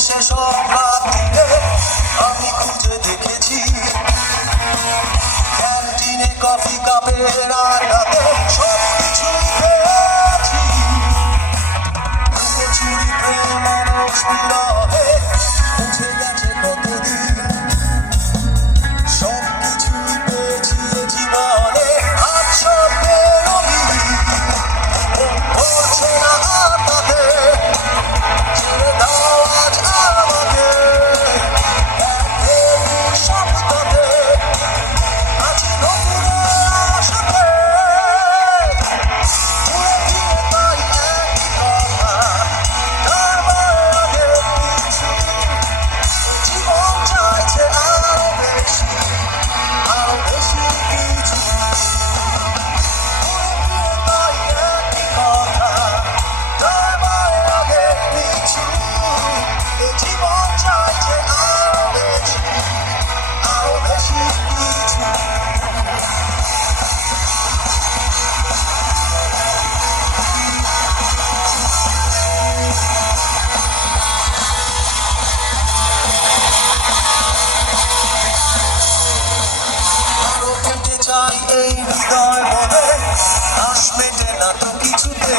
সেসব রাতে আমি খুঁজে দেখেছি ক্যান্টিনে কফি কাপের আড্ডাতে সব কিছুই পেয়েছি চুরি প্রেম মানুষ বিরহে মুছে গেছে কতদিন সব কিছুই পেয়েছি জীবনে আজ সব বেরোবি পড়ছে না তাতে ছেড়ে দাও আজ আমাকে শব্দতে আছি নতুন আশাতে ঘুরে ফিরে তাই একই কথা তারপর আগে পিছু জীবন চাইছে আরো বেশি কিছু ঘুরে ফিরে তাই একই কথা তারপর আগে পিছু জীবন চাইছে আরো বেশি কিছু আরো পেতে চাই এই হৃদয় মনে আস মেটে না তো কিছুতে